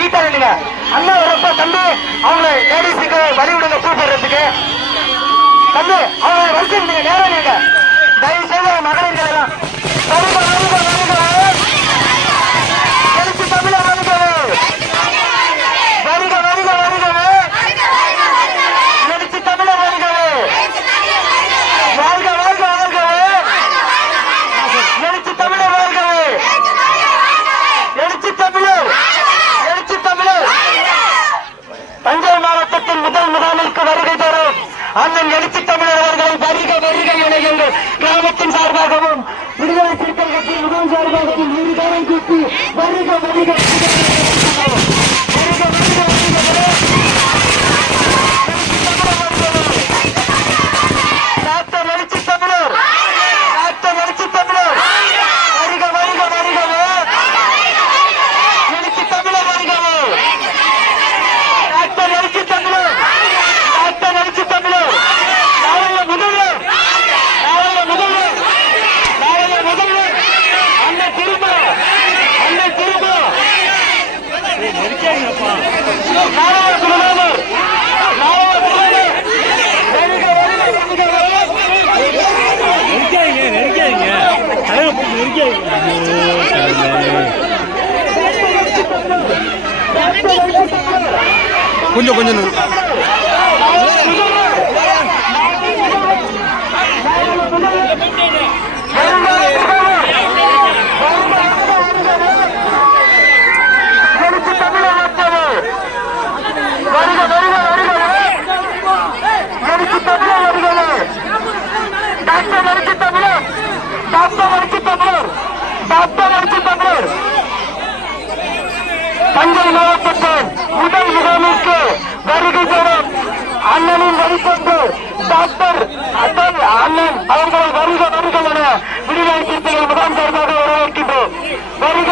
நீட்டா நில்லுங்க அண்ணா வரப்ப தம்பி அவங்கள லேடிஸுக்கு வழிவிடுங்க கூப்பிடுறதுக்கு. தம்பி அவங்க வரிசை நீங்க நேரம் நீங்க. தயவு செய்து மகளிர்கள் எல்லாம் வருக, வருக, வருக. எழுச்சி தமிழ வருகவே வருக வருக வருகவே எழுச்சி தமிழ வருகவே வாழ்க வாழ்க வாழ்கவே எழுச்சி தமிழ வருகவே எழுச்சி தமிழர் எழுச்சி தமிழர் தஞ்சை மாவட்டத்தின் முதல் முகாமிற்கு வருகை தரும் அண்ணன் எழுச்சி தமிழர் அவர்களை வருக வருக என எங்கள் கிராமத்தின் சார்பாகவும் விடுதலை சிறுத்தைகள் கட்சியின் முகாம் சார்பாகவும் இருகாரம் கூட்டி வருக வருக கொஞ்சம் கொஞ்சம் முதல் முகாமிற்கு வருகை தரும் அண்ணனின் வழிபட்டு டாக்டர் அண்ணன் அண்ணன் அவர்களை வருக வருக என விடுதலை சிறுத்தைகள் முகாம் சார்பாக வரவேற்கின்றோம் வருக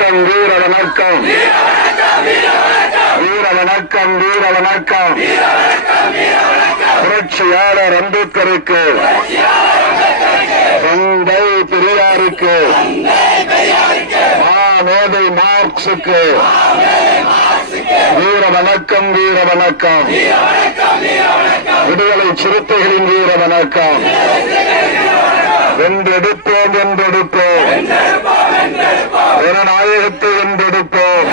வணக்கம் வீர வணக்கம். வீர வணக்கம் வீர வணக்கம். புரட்சியாளர் அம்பேத்கருக்கு. தந்தை பெரியாருக்கு. மாமேதை மார்க்ஸுக்கு. வீர வணக்கம் வீர வணக்கம். விடுதலை சிறுத்தைகளின் வீர வணக்கம். வென்றெடுப்போம் வென்றெடுப்போம். ஜனநாயகத்தை வென்றெடுப்போம்.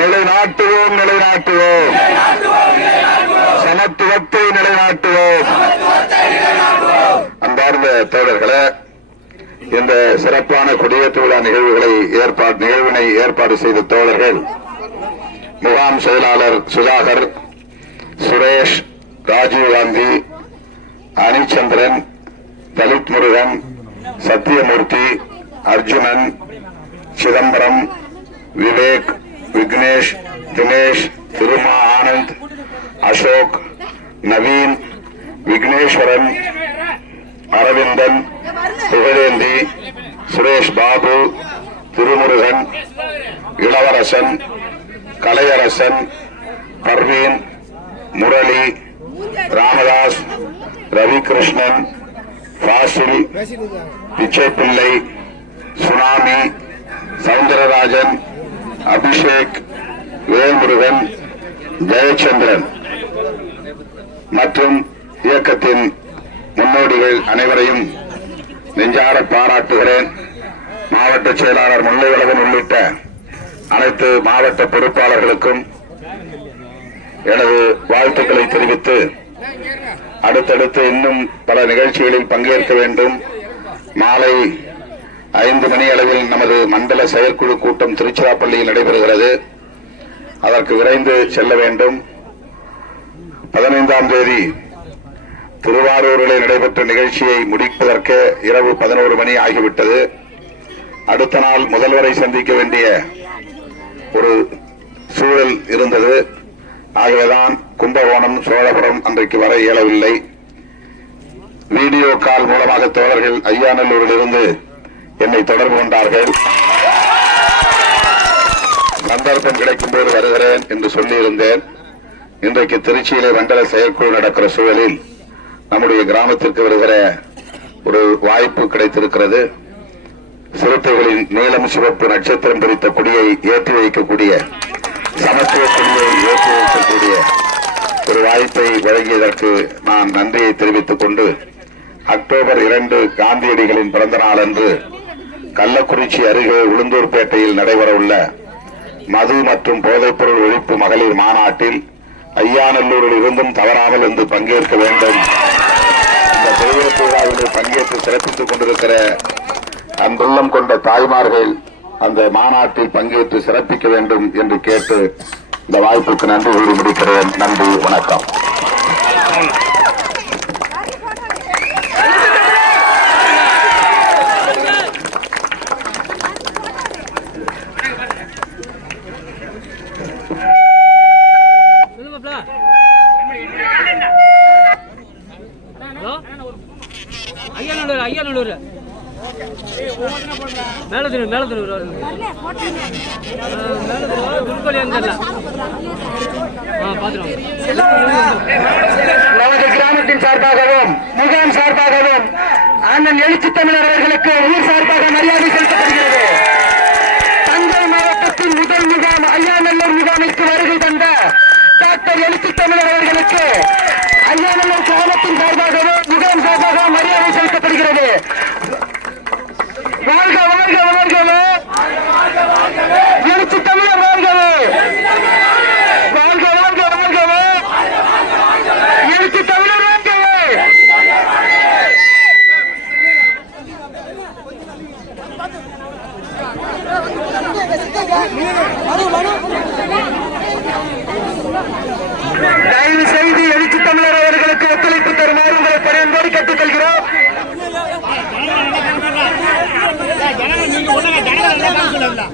நிலைநாட்டுவோம் நிலைநாட்டுவோம். சமத்துவத்தை நிலைநாட்டுவோம். அன்பார்ந்த தோழர்களே இந்த சிறப்பான குடியேற்ற விழா நிகழ்வுகளை ஏற்பாடு நிகழ்வினை ஏற்பாடு செய்த தோழர்கள் முகாம் செயலாளர் சுதாகர் சுரேஷ் ராஜீவ்காந்தி அனிச்சந்திரன் தலித் முருகன் சத்தியமூர்த்தி அர்ஜுனன் சிதம்பரம் விவேக் விக்னேஷ் தினேஷ் திருமா ஆனந்த் அசோக் நவீன் விக்னேஸ்வரன் அரவிந்தன் புகழேந்தி சுரேஷ் பாபு திருமுருகன் இளவரசன் கலையரசன் பர்வீன் முரளி ராமதாஸ் ரவிகிருஷ்ணன் ஃபாசில் பிச்சைப்பிள்ளை சுனாமி சவுந்தரராஜன் அபிஷேக் வேல்முருகன் ஜெயச்சந்திரன். மற்றும் இயக்கத்தின் முன்னோடிகள் அனைவரையும் நெஞ்சார பாராட்டுகிறேன். மாவட்ட செயலாளர் முல்லைவழகன் உள்ளிட்ட அனைத்து மாவட்ட பொறுப்பாளர்களுக்கும் எனது வாழ்த்துக்களை தெரிவித்து அடுத்தடுத்து இன்னும் பல நிகழ்ச்சிகளில் பங்கேற்க வேண்டும். மாலை ஐந்து மணி அளவில் நமது மண்டல செயற்குழு கூட்டம் திருச்சிராப்பள்ளியில் நடைபெறுகிறது. அதற்கு விரைந்து செல்ல வேண்டும். பதினைந்தாம் தேதி திருவாரூரிலே நடைபெற்ற நிகழ்ச்சியை முடிப்பதற்கு இரவு பதினோரு மணி ஆகிவிட்டது. அடுத்த நாள் முதல்வரை சந்திக்க வேண்டிய ஒரு சூழல் இருந்தது. ஆகவேதான் கும்பகோணம் சோழபுரம் அன்றைக்கு வர இயலவில்லை. வீடியோ கால் மூலமாக தோழர்கள் ஐயாநல்லூரில் இருந்து என்னை தொடர்பு கொண்டார்கள். சந்தர்ப்பம் கிடைக்கும் போது வருகிறேன் என்று சொல்லியிருந்தேன். இன்றைக்கு திருச்சியிலே மண்டல செயற்குழு நடக்கிற சூழலில் நம்முடைய கிராமத்திற்கு வருகிற ஒரு வாய்ப்பு கிடைத்திருக்கிறது. சிறுத்தைகளின் நீளம் சிவப்பு நட்சத்திரம் பிரித்த கொடியை ஏற்றி வைக்கக்கூடிய சமத்துவ கொடியை ஏற்றி வைக்கக்கூடிய ஒரு வாய்ப்பை வழங்கியதற்கு நான் நன்றியை தெரிவித்துக் கொண்டு அக்டோபர் இரண்டு காந்தியடிகளின் பிறந்த நாள் அன்று கள்ளக்குறிச்சி அருகே உளுந்தூர்பேட்டையில் நடைபெறவுள்ள மது மற்றும் போதைப்பொருள் ஒழிப்பு மகளிர் மாநாட்டில் ஐயாநல்லூரில் இருந்தும் தவறாமல் வந்து பங்கேற்க வேண்டும். இந்த குடியிருப்பு பங்கேற்று சிறப்பித்துக் கொண்டிருக்கிற அன்புள்ளம் கொண்ட தாய்மார்கள் அந்த மாநாட்டில் பங்கேற்று சிறப்பிக்க வேண்டும் என்று கேட்டு இந்த வாய்ப்புக்கு நன்றி கூறி முடிக்கிறேன். நன்றி வணக்கம். சொல்லுமாப்ல மேலத்தினூர் குருக்கோலி அங்கே ஆ பார்த்துருவோம் நமது கிராமத்தின் சார்பாகவும் முகாம் சார்பாகவும் அண்ணன் எழுச்சி தமிழர் அவர்களுக்கு ஊர் சார்பாக மரியாதை செலுத்தப்படுகிறது. தஞ்சை மாவட்டத்தின் முதல் முகாம் ஐயாநல்லூர் முகாமிற்கு வருகை தந்த டாக்டர் எழுச்சி தமிழர் அவர்களுக்கு ஐயாநல்லூர் கிராமத்தின் சார்பாகவும் முகாம் சார்பாகவும் மரியாதை செலுத்தப்படுகிறது. வாழ்க வாழ்க வாழ்கவே. எழுச்சி தமிழர் வாழ்கவே. வாழ்க வாழ்க வாழ்கவே. எழுச்சி தமிழர் வாழ்கவே. தயவு விடுமா?